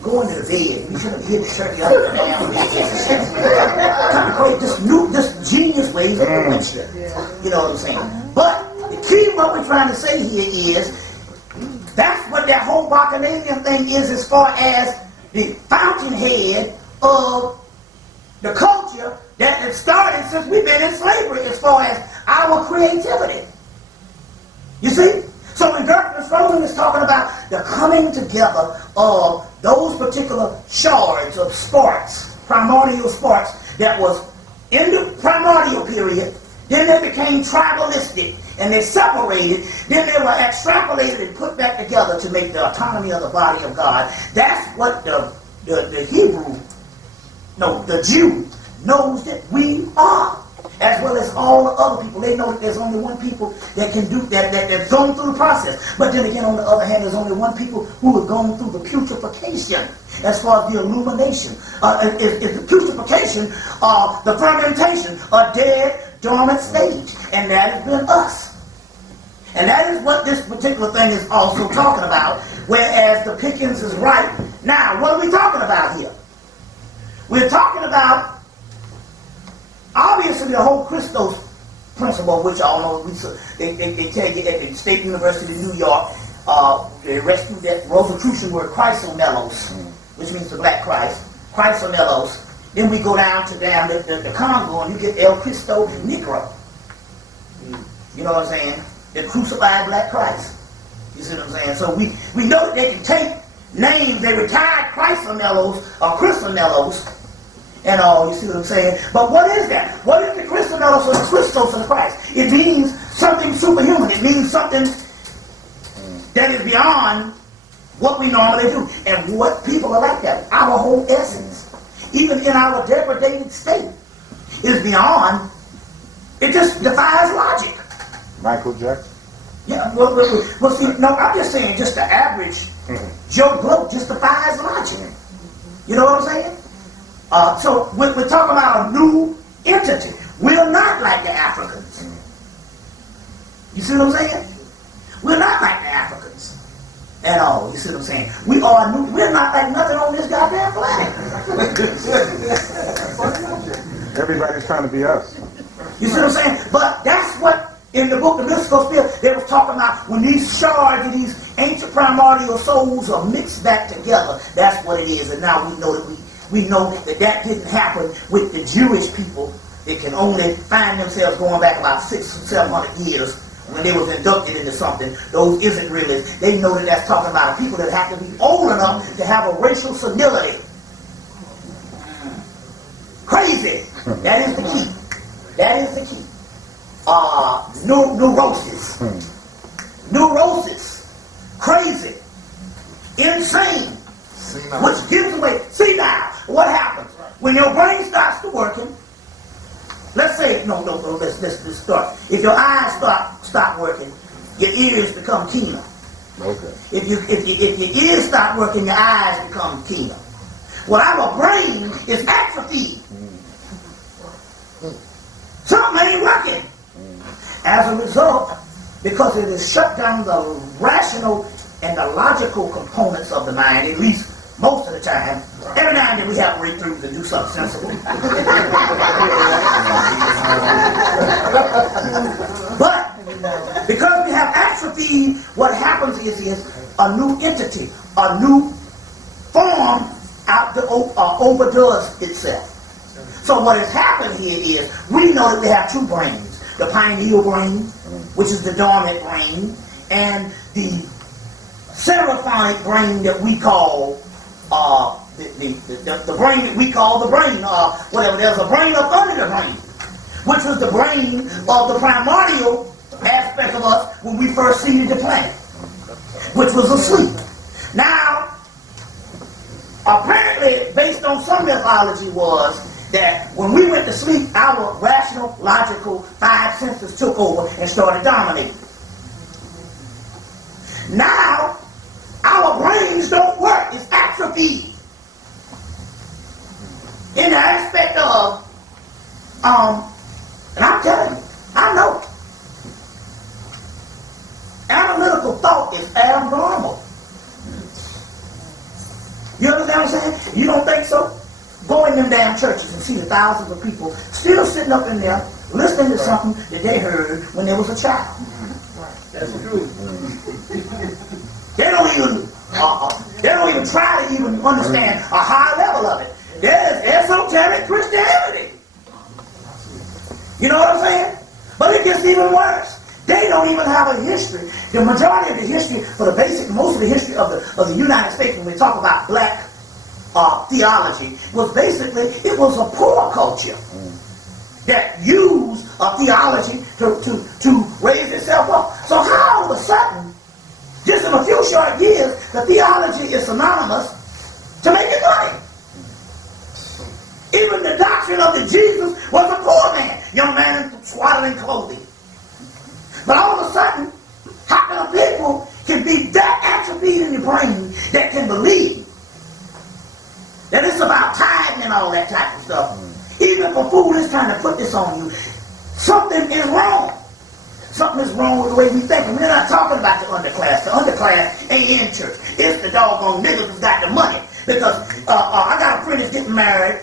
Go into the bed. You should have hid the turkey under the damn bed. Kind of crazy, just genius ways of doing shit. You know what I'm saying? But the key, what we're trying to say here is, that's what that whole Bacchanalian thing is, as far as the fountainhead of the culture that has started since we've been in slavery, as far as our creativity. You see? So when Gershom Schroeder is talking about the coming together of those particular shards of sparks, primordial sparks, that was in the primordial period, then they became tribalistic, and they separated, then they were extrapolated and put back together to make the autonomy of the body of God. That's what the Jew knows that we are, as well as all the other people. They know that there's only one people that can do that's gone through the process. But then again, on the other hand, there's only one people who have gone through the putrefaction as far as the illumination. Is the putrefaction, the fermentation, a dead, dormant stage. And that has been us. And that is what this particular thing is also talking about, whereas the pickings is ripe. Now, what are we talking about here? We're talking about, obviously, the whole Christos principle, which I all know, they tell you at the State University of New York, they rescued that Rosicrucian word Chrysomelos, which means the Black Christ, Chrysomelos. Then we go down to the Congo and you get El Cristo Negro. You know what I'm saying? The crucified black Christ. You see what I'm saying? So we know that they can take names, they retired Chrysomelos or Chrysomelos and all, you see what I'm saying? But what is that? What is the Chrysomelos or the Christos of Christ? It means something superhuman. It means something that is beyond what we normally do. And what people are like that, our whole essence, even in our degraded state, is beyond, it just defies logic. Michael Jackson? Yeah, well see, no, I'm just saying just the average Joe Blow just defies logic. You know what I'm saying? So we're talking about a new entity. We're not like the Africans. You see what I'm saying? We're not like the Africans at all. You see what I'm saying? We are new. We're not like nothing on this goddamn planet. Everybody's trying to be us. You see what I'm saying? But that's what in the book, The Mystical Spirit, they were talking about when these shards of these ancient primordial souls are mixed back together. That's what it is. And now we know that we know that didn't happen with the Jewish people. They can only find themselves going back about 600 or 700 years when they was inducted into something. Those isn't really. They know that that's talking about people that have to be old enough to have a racial senility. Crazy. That is the key. That is the key. Neurosis. Neurosis. Crazy. Insane. Which gives away. See now, what happens? When your brain starts to working, let's say, let's start. If your eyes stop working, your ears become keener. Okay. If your ears stop working, your eyes become keener. Well, our brain is atrophied. Something ain't working. As a result, because it has shut down the rational and the logical components of the mind, at least most of the time. Every now and then we have breakthroughs and do something sensible. But because we have atrophy, what happens is a new entity, a new form overdoes itself. So what has happened here is we know that we have two brains. The pineal brain, which is the dormant brain, and the cerephonic brain that we call the brain that we call the brain, whatever. There's a brain up under the brain, which was the brain of the primordial aspect of us when we first seeded the planet, which was asleep. Now, apparently, based on some mythology, was that when we went to sleep, our rational, logical five senses took over and started dominating. Now, our brains don't work. It's atrophied. In the aspect of, and I'm telling you, I know. Analytical thought is abnormal. You understand what I'm saying? You don't think so? Go in them damn churches and see the thousands of people still sitting up in there listening to something that they heard when they was a child. That's true. They don't even try to even understand a high level of it. There's esoteric Christianity. You know what I'm saying? But it gets even worse. They don't even have a history. The majority of the history, most of the history of the United States, when we talk about black theology, was basically, it was a poor culture that used theology to raise itself up. So how all of a sudden, just in a few short years, the theology is synonymous to making money? Even the doctrine of the Jesus was a poor man, young man in swaddling clothing. But all of a sudden, how come people can be that atrophied in your brain that can believe that it's about tithing and all that type of stuff? Even if a fool is trying to put this on you, something is wrong. Something is wrong with the way we think. And we're not talking about the underclass. The underclass ain't in church. It's the doggone niggas who's got the money. Because I got a friend that's getting married.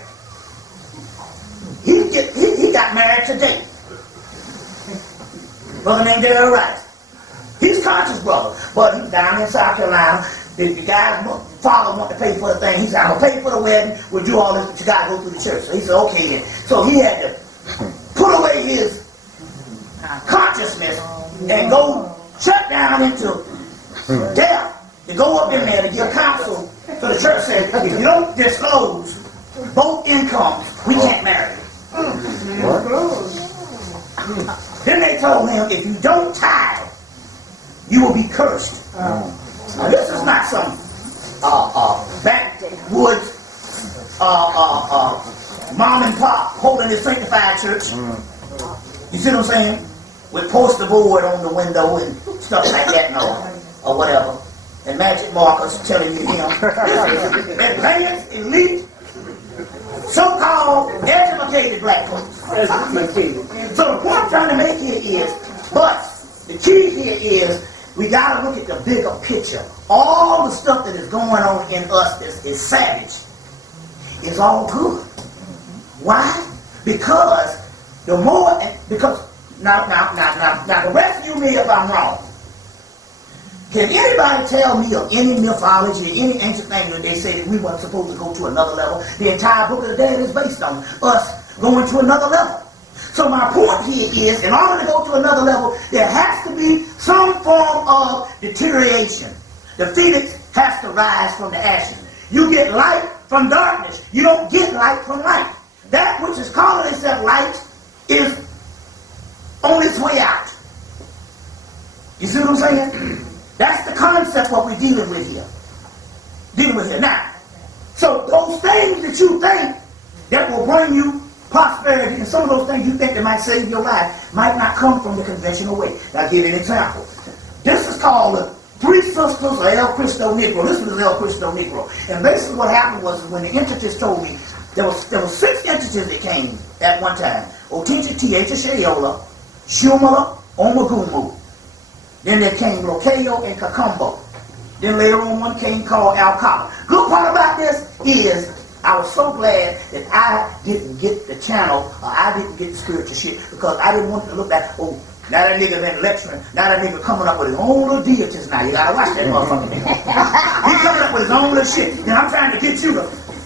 He got married today. Brother named Darrell Rice. He's conscious brother, but he's down in South Carolina. the guy's father wanted to pay for the thing. He said, I'm going to pay for the wedding. We'll do all this, but you got to go through the church. So he said, okay then. So he had to put away his consciousness and go shut down into death to go up in there to give counsel. So the church said, if you don't disclose both incomes, we can't marry you. Then they told him, if you don't tithe, you will be cursed. Now this is not some backwoods mom and pop holding his sanctified church. You see what I'm saying? With poster board on the window and stuff like that and all, or whatever. And magic markers telling you him. Advanced, elite, so-called educated black folks. So the point I'm trying to make here is, but the key here is, we got to look at the bigger picture. All the stuff that is going on in us is savage. It's all good. Why? Because the more, now the rest of you me if I'm wrong. Can anybody tell me of any mythology, any ancient thing that they say that we weren't supposed to go to another level? The entire book of the dead is based on us going to another level. So my point here is, in order to go to another level, there has to be some form of deterioration. The phoenix has to rise from the ashes. You get light from darkness. You don't get light from light. That which is calling itself light is on its way out. You see what I'm saying? That's the concept what we're dealing with here. Now, so those things that you think that will bring you prosperity, and some of those things you think that might save your life might not come from the conventional way. Now, I'll give you an example. This is called the Three Sisters of El Cristo Negro. This was El Cristo Negro. And basically what happened was when the entities told me, there were 6 entities that came at one time. Otincha Tia Shayola, Shumala, Omagumu. Then there came Locayo and Kakumbo. Then later on one came called Alcala. Good part about this is I was so glad that I didn't get the channel, or I didn't get the spiritual shit, because I didn't want it to look like, oh, now that nigga been lecturing, now that nigga coming up with his own little deities now. You gotta watch that motherfucker. He's coming up with his own little shit. And I'm trying to get you to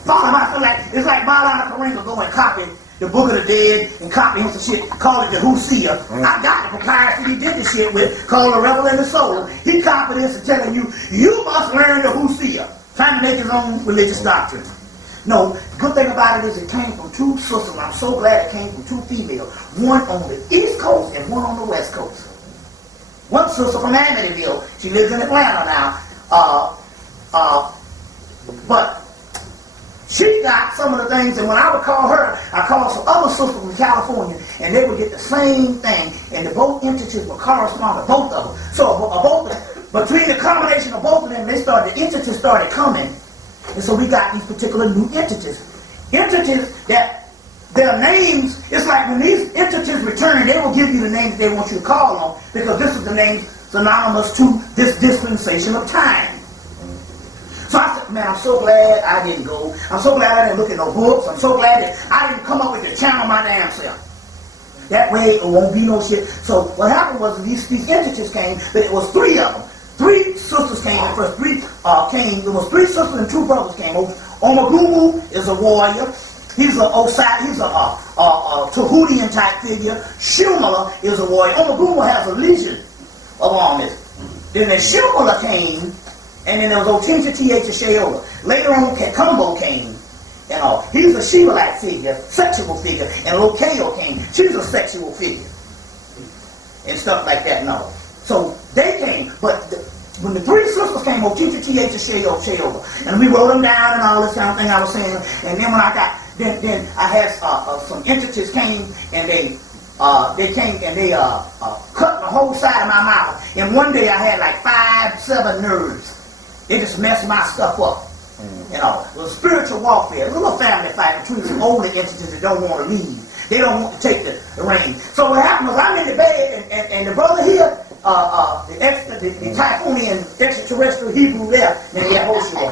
follow him. I feel like it's like Malana Karinga go and copy the Book of the Dead and copy him some shit, call it the Hosea. I got the papyrus that he did this shit with, called The Rebel in the Soul. He copied this and telling you, you must learn the Hosea, trying to make his own religious doctrine. No, the good thing about it is it came from 2 sisters. I'm so glad it came from 2 females. One on the East Coast and one on the West Coast. One sister from Amityville. She lives in Atlanta now. But she got some of the things, and when I would call her, I called some other sisters from California, and they would get the same thing, and the both entities would correspond to both of them. So between the combination of both of them, the entities started coming. And so we got these particular new entities. Entities that their names, it's like when these entities return, they will give you the names they want you to call on, because this is the name synonymous to this dispensation of time. So I said, man, I'm so glad I didn't go. I'm so glad I didn't look at no books. I'm so glad that I didn't come up with the channel my damn self. That way it won't be no shit. So what happened was these entities came, but it was 3 of them. 3 sisters came at first. 3 came. There was 3 sisters and 2 brothers came. Omagumu is a warrior. He's a Tahudian type figure. Shumala is a warrior. Omagumu has a legion of armies. Then the Shumala came, and then there was Otincha Tia Shayola. Later on, Kakumbo came. And he's a Shiva-like figure, sexual figure. And Locayo came. She's a sexual figure. And stuff like that and all. So they came, but when the 3 sisters came, Otincha Tia Shayola, and we wrote them down and all this kind of thing I was saying. And then when I got, then I had some entities came, and they came and they cut the whole side of my mouth. And one day I had like 5, 7 nerves. It just messed my stuff up. It was spiritual warfare. It was a little family fight between some older entities that don't want to leave. They don't want to take the reign. So what happened was I'm in the bed, and the brother here, the Typhoonian extraterrestrial Hebrew there, named Yahoshua,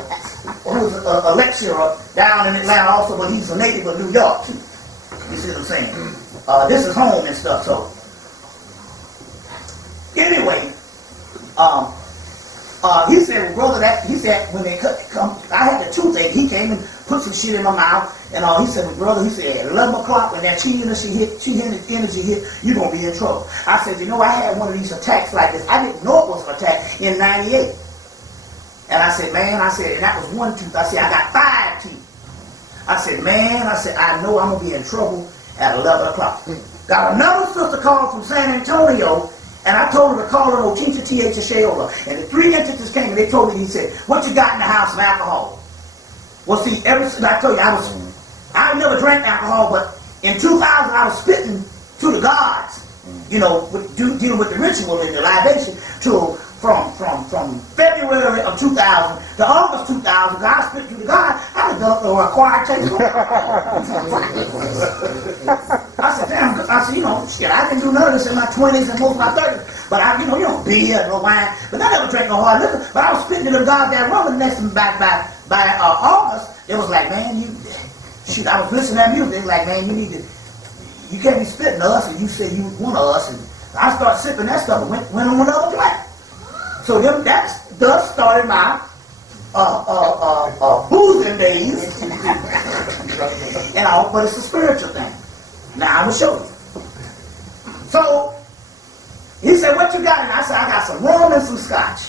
who's a lecturer down in Atlanta also, but he's a native of New York too. You see what I'm saying? This is home and stuff. So anyway, he said, well, brother, he said, when they come, I had the toothache. He came and put some shit in my mouth. And he said, well, brother, he said, at 11 o'clock, when that chi energy hit, you're going to be in trouble. I said, you know, I had one of these attacks like this. I didn't know it was an attack in 98. And I said, man, and that was one tooth. I said, I got 5 teeth. I said, man, I know I'm going to be in trouble at 11 o'clock. Got another sister called from San Antonio, and I told her to call her Oteacher T.H. Shayola. And the 3 entities came, and they told me, he said, what you got in the house of alcohol? Well, see, ever since I told you, I never drank alcohol, but in 2000, I was spitting to the gods, you know, dealing with the ritual and the libation from February of 2000 to August 2000, God spit to the God, I developed a acquired taste. I said, damn, you know, shit, I didn't do none of this in my 20s and most of my 30s. But you know, beer, no wine. But I never drank no hard liquor. But I was spitting to the God that rum, and next by August, it was like, man, I was listening to that music. They was like, man, you can't be spitting to us, and you said you was one of us. And I started sipping that stuff and went on another planet. So that's thus started my boozing days. But it's a spiritual thing. Now I will show you. So he said, what you got? And I said, I got some rum and some scotch.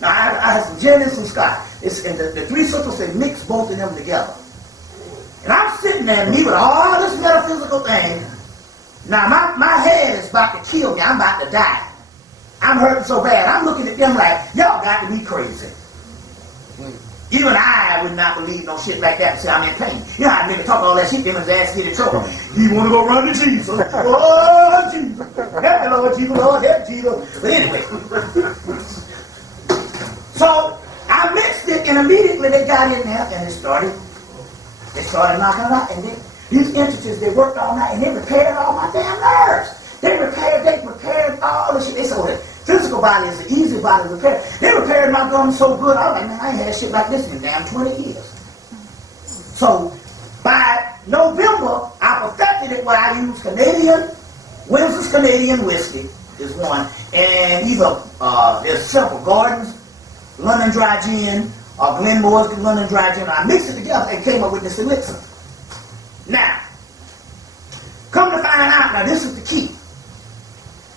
Now I had some gin and some scotch. And the 3 sisters said, mix both of them together. And I'm sitting there, me with all this metaphysical thing. Now my head is about to kill me. I'm about to die. I'm hurting so bad. I'm looking at them like, y'all got to be crazy. Even I would not believe no shit like that and say I'm in pain. You know how nigga talk all that shit, then his ass get in trouble. He want to go run to Jesus. Oh, Jesus. Help me, Lord Jesus. Lord, help Jesus. But anyway. So I mixed it, and immediately they got in there, and they started knocking it out. And these entities, they worked all night, and they repaired all my damn nerves. They repaired all the shit. They said, the physical body is the easy body to repair. They repaired my gums so good, I was like, man, I ain't had shit like this in damn 20 years. So by November, I perfected it where I use Windsor Canadian whiskey is one, and either there's several Gordon's London Dry Gin or Glenmore's London Dry Gin. I mixed it together and came up with this elixir. Now, come to find out, now this is the key.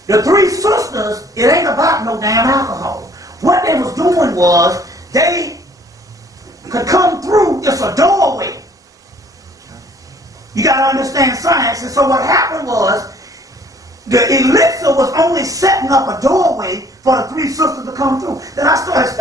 The 3 sisters, it ain't about no damn alcohol. What they was doing was, they could come through, it's a doorway. You got to understand science. And so what happened was, the elixir was only setting up a doorway for the 3 sisters to come through. Then I started